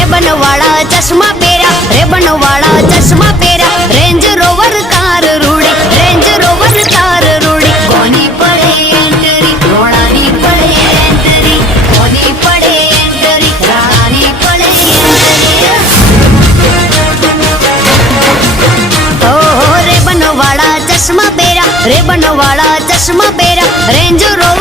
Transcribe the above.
Ray-Ban वाला चश्मा पेरा, रेबन वाला चश्मा पेरा, रेंज रोवर कार रूड़ी, रेंज रोवर कार रूड़ी। कोनी पड़े एंटरी, रोणानी पड़े एंटरी, कोनी पड़े एंटरी, राणी पड़े एंटरी। ओ रेबन वाला चश्मा पेरा, रेबन वाला चश्मा पेरा, रेंज रोवर